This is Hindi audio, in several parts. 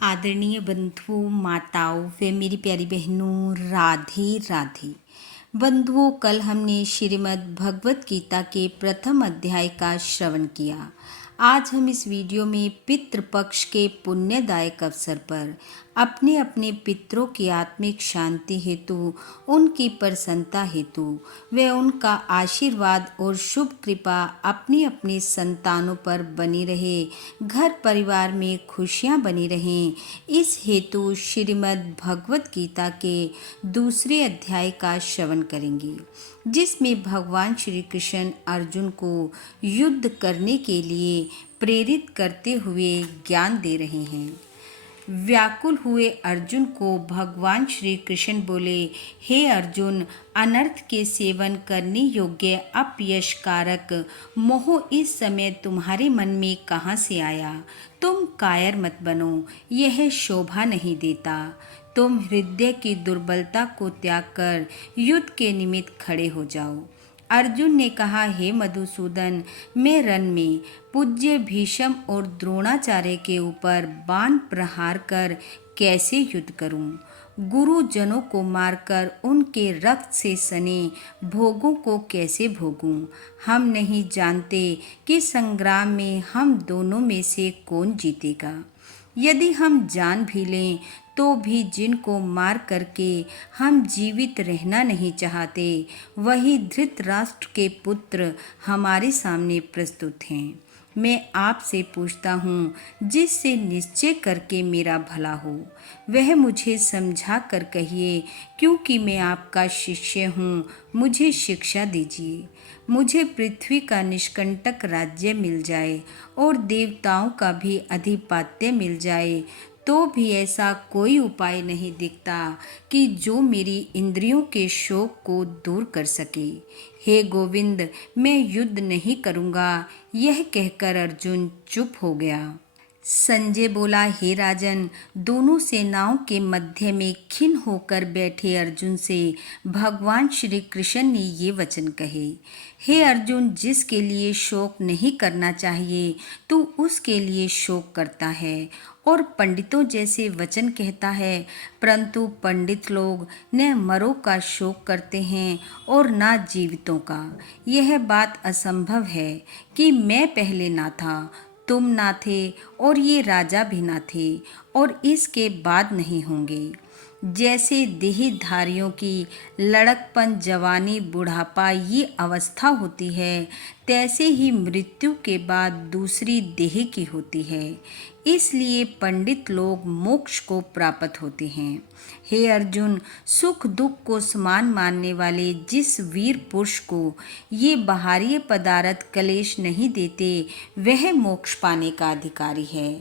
आदरणीय बंधुओं, माताओं व मेरी प्यारी बहनों, राधे राधे। बंधुओं, कल हमने श्रीमद् भगवत गीता के प्रथम अध्याय का श्रवण किया। आज हम इस वीडियो में पितृपक्ष के पुण्यदायक अवसर पर अपने अपने पितरों की आत्मिक शांति हेतु, उनकी प्रसन्नता हेतु व उनका आशीर्वाद और शुभ कृपा अपनी अपनी संतानों पर बनी रहे, घर परिवार में खुशियां बनी रहें, इस हेतु श्रीमद् भगवत गीता के दूसरे अध्याय का श्रवण करेंगे, जिसमें भगवान श्री कृष्ण अर्जुन को युद्ध करने के लिए प्रेरित करते हुए ज्ञान दे रहे हैं। व्याकुल हुए अर्जुन को भगवान श्री कृष्ण बोले, हे अर्जुन, अनर्थ के सेवन करने योग्य अपयशकारक मोह इस समय तुम्हारे मन में कहाँ से आया? तुम कायर मत बनो, यह शोभा नहीं देता। तुम हृदय की दुर्बलता को त्याग कर युद्ध के निमित्त खड़े हो जाओ। अर्जुन ने कहा, हे मधुसूदन, मैं रण में पूज्य भीष्म और द्रोणाचार्य के ऊपर बाण प्रहार कर कैसे युद्ध करूं? गुरुजनों को मारकर उनके रक्त से सने भोगों को कैसे भोगूं? हम नहीं जानते कि संग्राम में हम दोनों में से कौन जीतेगा। यदि हम जान भी लें तो भी जिनको मार करके हम जीवित रहना नहीं चाहते, वही धृतराष्ट्र के पुत्र हमारे सामने प्रस्तुत हैं। मैं आपसे पूछता हूँ, जिससे निश्चय करके मेरा भला हो, वह मुझे समझा कर कहिए, क्योंकि मैं आपका शिष्य हूँ। मुझे शिक्षा दीजिए। मुझे पृथ्वी का निष्कंटक राज्य मिल जाए और देवताओं का भी अधिपत्य मिल जाए, तो भी ऐसा कोई उपाय नहीं दिखता कि जो मेरी इंद्रियों के शोक को दूर कर सके। हे गोविंद, मैं युद्ध नहीं करूँगा। यह कहकर अर्जुन चुप हो गया। संजय बोला, हे राजन, दोनों सेनाओं के मध्य में खिन्न होकर बैठे अर्जुन से भगवान श्री कृष्ण ने ये वचन कहे, हे अर्जुन, जिसके लिए शोक नहीं करना चाहिए तू उसके लिए शोक करता है और पंडितों जैसे वचन कहता है, परंतु पंडित लोग न मरों का शोक करते हैं और न जीवितों का। यह बात असंभव है कि मैं पहले ना था, तुम ना थे और ये राजा भी ना थे और इसके बाद नहीं होंगे। जैसे देहधारियों की लड़कपन, जवानी, बुढ़ापा ये अवस्था होती है, तैसे ही मृत्यु के बाद दूसरी देह की होती है। इसलिए पंडित लोग मोक्ष को प्राप्त होते हैं। हे अर्जुन, सुख दुख को समान मानने वाले जिस वीर पुरुष को ये बाहरी पदार्थ कलेश नहीं देते, वह मोक्ष पाने का अधिकारी है।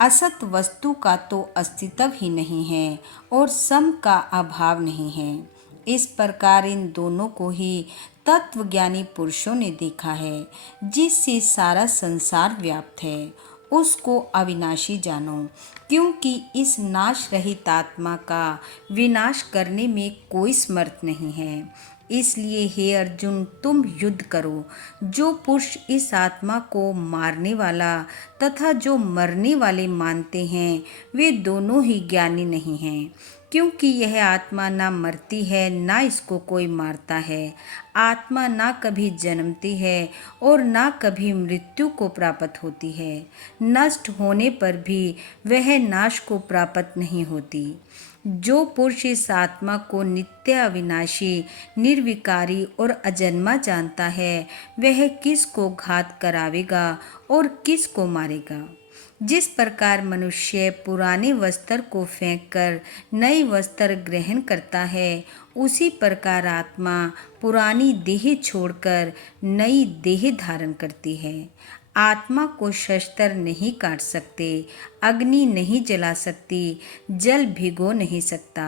असत वस्तु का तो अस्तित्व ही नहीं है और सम का अभाव नहीं है। इस प्रकार इन दोनों को ही तत्वज्ञानी पुरुषों ने देखा है। जिससे सारा संसार व्याप्त है, उसको अविनाशी जानो, क्योंकि इस नाश रहित आत्मा का विनाश करने में कोई समर्थ नहीं है। इसलिए हे अर्जुन, तुम युद्ध करो। जो पुरुष इस आत्मा को मारने वाला तथा जो मरने वाले मानते हैं, वे दोनों ही ज्ञानी नहीं हैं, क्योंकि यह आत्मा ना मरती है, ना इसको कोई मारता है। आत्मा ना कभी जन्मती है और ना कभी मृत्यु को प्राप्त होती है। नष्ट होने पर भी वह नाश को प्राप्त नहीं होती। जो पुरुष इस आत्मा को नित्य, अविनाशी, निर्विकारी और अजन्मा जानता है, वह किस को घात करावेगा और किस को मारेगा। जिस प्रकार मनुष्य पुराने वस्त्र को फेंककर नए वस्त्र ग्रहण करता है, उसी प्रकार आत्मा पुरानी देह छोड़कर नई देह धारण करती है। आत्मा को शस्त्र नहीं काट सकते, अग्नि नहीं जला सकती, जल भिगो नहीं सकता।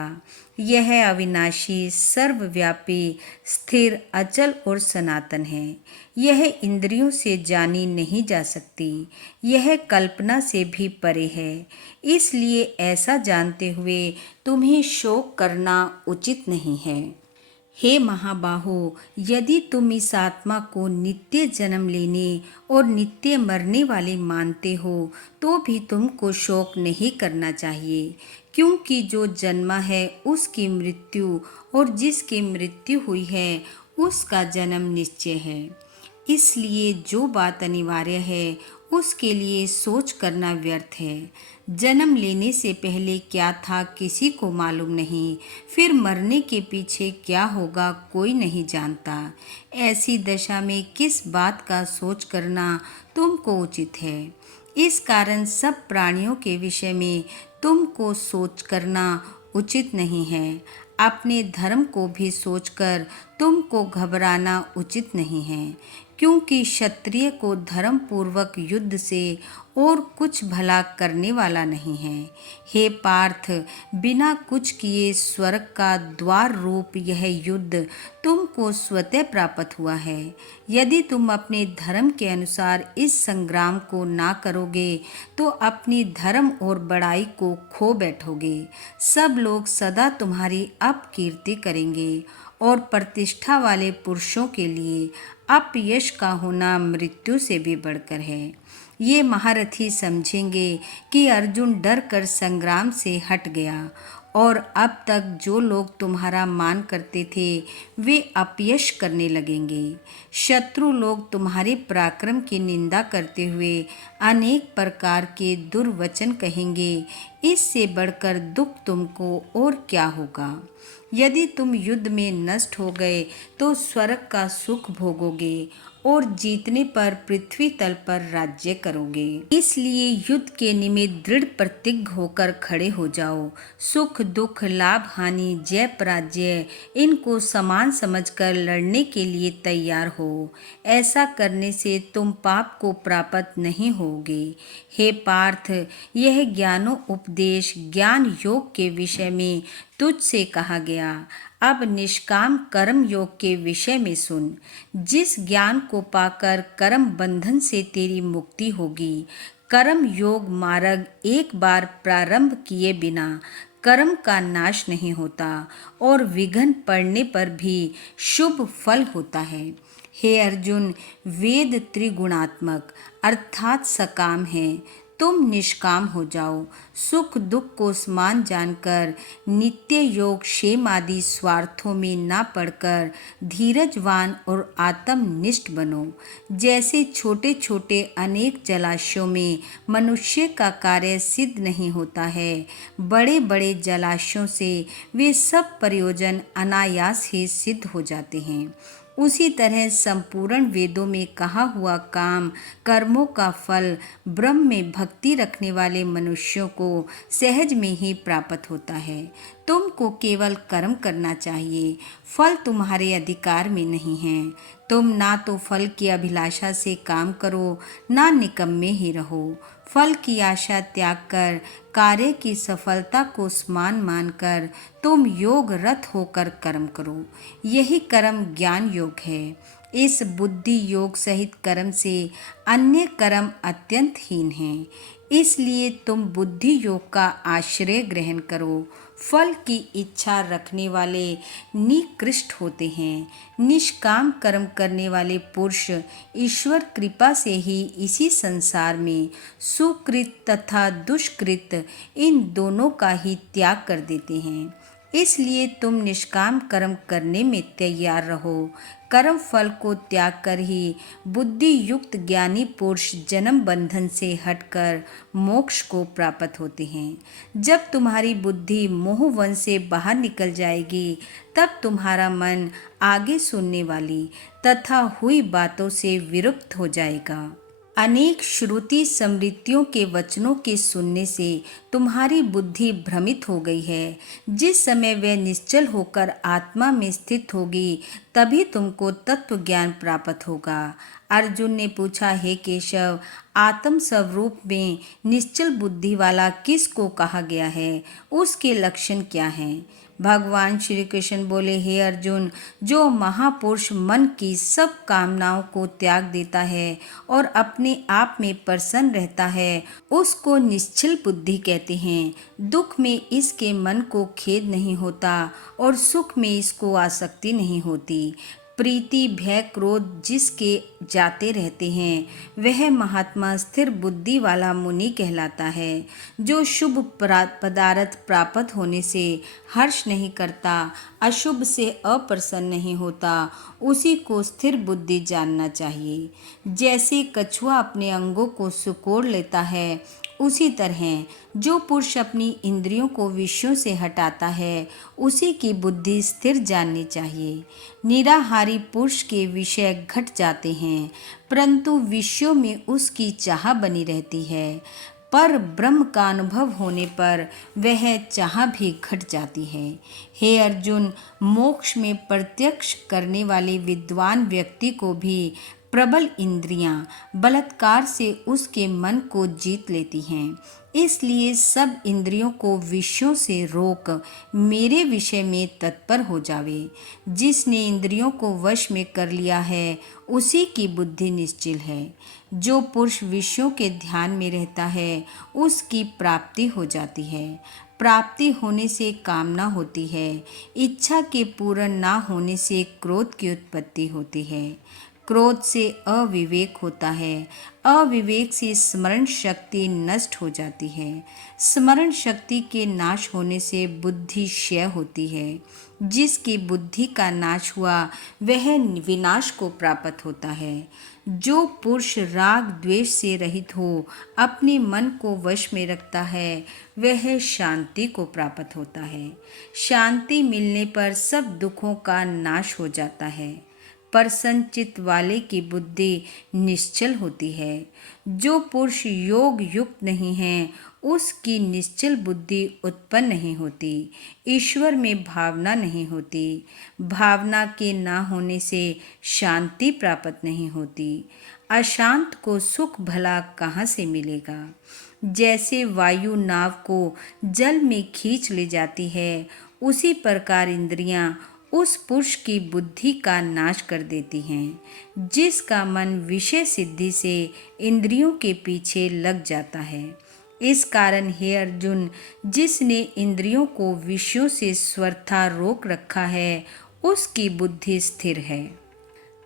यह अविनाशी, सर्वव्यापी, स्थिर, अचल और सनातन है। यह इंद्रियों से जानी नहीं जा सकती। यह कल्पना से भी परे है। इसलिए ऐसा जानते हुए तुम्हें शोक करना उचित नहीं है। हे महाबाहो, यदि तुम इस आत्मा को नित्य जन्म लेने और नित्य मरने वाले मानते हो तो भी तुमको शोक नहीं करना चाहिए, क्योंकि जो जन्मा है उसकी मृत्यु और जिसकी मृत्यु हुई है उसका जन्म निश्चय है। इसलिए जो बात अनिवार्य है उसके लिए सोच करना व्यर्थ है। जन्म लेने से पहले क्या था किसी को मालूम नहीं, फिर मरने के पीछे क्या होगा कोई नहीं जानता। ऐसी दशा में किस बात का सोच करना तुमको उचित है। इस कारण सब प्राणियों के विषय में तुमको सोच करना उचित नहीं है। अपने धर्म को भी सोचकर तुमको घबराना उचित नहीं है, क्योंकि क्षत्रिय को धर्म पूर्वक युद्ध से और कुछ भला करने वाला नहीं है। हे पार्थ, बिना कुछ किए स्वर्ग का द्वार रूप यह युद्ध तुमको स्वतः प्राप्त हुआ है। यदि तुम अपने धर्म के अनुसार इस संग्राम को ना करोगे तो अपनी धर्म और बड़ाई को खो बैठोगे। सब लोग सदा तुम्हारी अपकीर्ति करेंगे और प्रतिष्ठा वाले पुरुषों के लिए अपयश का होना मृत्यु से भी बढ़कर है। ये महारथी समझेंगे कि अर्जुन डर कर संग्राम से हट गया और अब तक जो लोग तुम्हारा मान करते थे वे अपयश करने लगेंगे। शत्रु लोग तुम्हारे पराक्रम की निंदा करते हुए अनेक प्रकार के दुर्वचन कहेंगे। इससे बढ़कर दुख तुमको और क्या होगा। यदि तुम युद्ध में नष्ट हो गए तो स्वर्ग का सुख भोगोगे और जीतने पर पृथ्वी तल पर राज्य करोगे। इसलिए युद्ध के निमित्त दृढ़ प्रतिज्ञ होकर खड़े हो जाओ। सुख दुख, लाभ हानि, जय पराजय, इनको समान समझकर लड़ने के लिए तैयार हो। ऐसा करने से तुम पाप को प्राप्त नहीं होगे। हे पार्थ, यह ज्ञानोपदेश ज्ञान योग के विषय में तुझसे कहा गया। अब निष्काम कर्म योग के विषय में सुन। जिस ज्ञान को पाकर कर्म बंधन से तेरी मुक्ति होगी। कर्म योग मार्ग एक बार प्रारंभ किए बिना कर्म का नाश नहीं होता और विघ्न पड़ने पर भी शुभ फल होता है। हे अर्जुन, वेद त्रिगुणात्मक अर्थात सकाम है। तुम निष्काम हो जाओ। सुख दुख को समान जानकर नित्य योग क्षेम आदि स्वार्थों में ना पड़कर धीरजवान और आत्मनिष्ठ बनो। जैसे छोटे छोटे अनेक जलाशयों में मनुष्य का कार्य सिद्ध नहीं होता है, बड़े बड़े जलाशयों से वे सब प्रयोजन अनायास ही सिद्ध हो जाते हैं। उसी तरह संपूर्ण वेदों में कहा हुआ काम कर्मों का फल ब्रह्म में भक्ति रखने वाले मनुष्यों को सहज में ही प्राप्त होता है। तुमको केवल कर्म करना चाहिए, फल तुम्हारे अधिकार में नहीं है। तुम ना तो फल की अभिलाषा से काम करो, ना निकम्मे ही रहो। फल की आशा त्याग कर कार्य की सफलता को समान मानकर तुम योग रत होकर कर्म करो। यही कर्म ज्ञान योग है। इस बुद्धि योग सहित कर्म से अन्य कर्म अत्यंत हीन हैं। इसलिए तुम बुद्धि योग का आश्रय ग्रहण करो। फल की इच्छा रखने वाले निकृष्ट होते हैं। निष्काम कर्म करने वाले पुरुष ईश्वर कृपा से ही इसी संसार में सुकृत तथा दुष्कृत इन दोनों का ही त्याग कर देते हैं। इसलिए तुम निष्काम कर्म करने में तैयार रहो। कर्म फल को त्याग कर ही बुद्धि युक्त ज्ञानी पुरुष जन्म बंधन से हटकर मोक्ष को प्राप्त होते हैं। जब तुम्हारी बुद्धि मोहवन से बाहर निकल जाएगी तब तुम्हारा मन आगे सुनने वाली तथा हुई बातों से विरक्त हो जाएगा। अनेक श्रुति स्मृतियों के वचनों के सुनने से तुम्हारी बुद्धि भ्रमित हो गई है। जिस समय वह निश्चल होकर आत्मा में स्थित होगी तभी तुमको तत्व ज्ञान प्राप्त होगा। अर्जुन ने पूछा, हे केशव, आत्म स्वरूप में निश्चल बुद्धि वाला किसको कहा गया है? उसके लक्षण क्या हैं? भगवान श्री कृष्ण बोले, हे अर्जुन, जो महापुरुष मन की सब कामनाओं को त्याग देता है और अपने आप में प्रसन्न रहता है, उसको निश्चल बुद्धि कहते हैं। दुख में इसके मन को खेद नहीं होता और सुख में इसको आसक्ति नहीं होती। प्रीति, भय, क्रोध जिसके जाते रहते हैं, वह महात्मा स्थिर बुद्धि वाला मुनि कहलाता है। जो शुभ पदार्थ प्राप्त होने से हर्ष नहीं करता, अशुभ से अप्रसन्न नहीं होता, उसी को स्थिर बुद्धि जानना चाहिए। जैसे कछुआ अपने अंगों को सिकोड़ लेता है, उसी तरह जो पुरुष अपनी इंद्रियों को विषयों से हटाता है, उसी की बुद्धि स्थिर जाननी चाहिए। निराहारी पुरुष के विषय घट जाते हैं, परंतु विषयों में उसकी चाह बनी रहती है। पर ब्रह्म का अनुभव होने पर वह चाह भी घट जाती है। हे अर्जुन, मोक्ष में प्रत्यक्ष करने वाले विद्वान व्यक्ति को भी प्रबल इंद्रियां बलात्कार से उसके मन को जीत लेती हैं। इसलिए सब इंद्रियों को विषयों से रोक मेरे विषय में तत्पर हो जावे। जिसने इंद्रियों को वश में कर लिया है, उसी की बुद्धि निश्चल है। जो पुरुष विषयों के ध्यान में रहता है, उसकी प्राप्ति हो जाती है। प्राप्ति होने से कामना होती है। इच्छा के पूर्ण ना होने से क्रोध की उत्पत्ति होती है। क्रोध से अविवेक होता है। अविवेक से स्मरण शक्ति नष्ट हो जाती है। स्मरण शक्ति के नाश होने से बुद्धि क्षय होती है। जिसकी बुद्धि का नाश हुआ, वह विनाश को प्राप्त होता है। जो पुरुष राग द्वेष से रहित हो, अपने मन को वश में रखता है, वह शांति को प्राप्त होता है। शांति मिलने पर सब दुखों का नाश हो जाता है। प्रसन्न चित्त वाले की बुद्धि निश्चल होती है। जो पुरुष योग युक्त नहीं है, उसकी निश्चल बुद्धि उत्पन्न नहीं होती। ईश्वर में भावना नहीं होती। भावना के ना होने से शांति प्राप्त नहीं होती। अशांत को सुख भला कहाँ से मिलेगा। जैसे वायु नाव को जल में खींच ले जाती है, उसी प्रकार इंद्रियां उस पुरुष की बुद्धि का नाश कर देती हैं, जिसका मन विषय सिद्धि से इंद्रियों के पीछे लग जाता है। इस कारण हे अर्जुन, जिसने इंद्रियों को विषयों से स्वतः रोक रखा है, उसकी बुद्धि स्थिर है।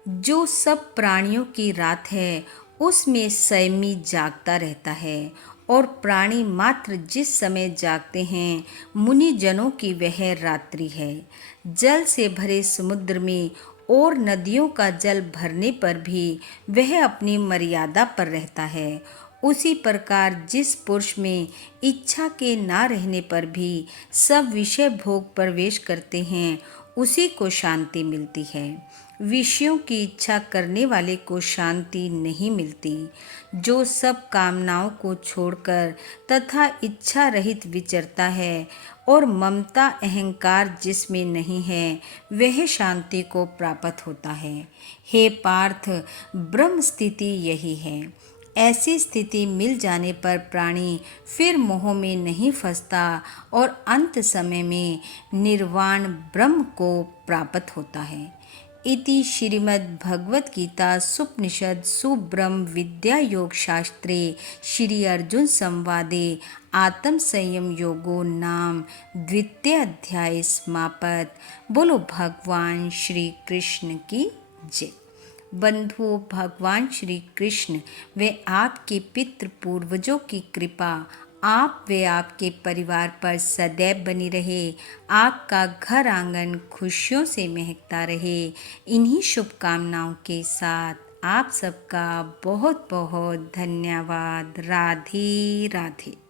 जो सब प्राणियों की रात है, उसमें संयमी जागता रहता है, और प्राणी मात्र जिस समय जागते हैं, मुनि जनों की वह रात्रि है। जल से भरे समुद्र में और नदियों का जल भरने पर भी वह अपनी मर्यादा पर रहता है। उसी प्रकार जिस पुरुष में इच्छा के ना रहने पर भी सब विषय भोग प्रवेश करते हैं, उसी को शांति मिलती है। विषयों की इच्छा करने वाले को शांति नहीं मिलती। जो सब कामनाओं को छोड़कर तथा इच्छा रहित विचरता है और ममता अहंकार जिसमें नहीं है, वह शांति को प्राप्त होता है। हे पार्थ, ब्रह्म स्थिति यही है। ऐसी स्थिति मिल जाने पर प्राणी फिर मोह में नहीं फंसता और अंत समय में निर्वाण ब्रह्म को प्राप्त होता है। इति श्रीमद् भगवत गीता सुपनिषद सुब्रह्म विद्या योग शास्त्रे श्री अर्जुन संवादे आत्म संयम योगो नाम द्वितीय अध्याय समापत। बोलो भगवान श्री कृष्ण की जय। बंधुओं, भगवान श्री कृष्ण व आपके पितृ पूर्वजों की कृपा आप व आपके परिवार पर सदैव बनी रहे। आपका घर आंगन खुशियों से महकता रहे। इन्हीं शुभकामनाओं के साथ आप सबका बहुत बहुत धन्यवाद। राधे राधे।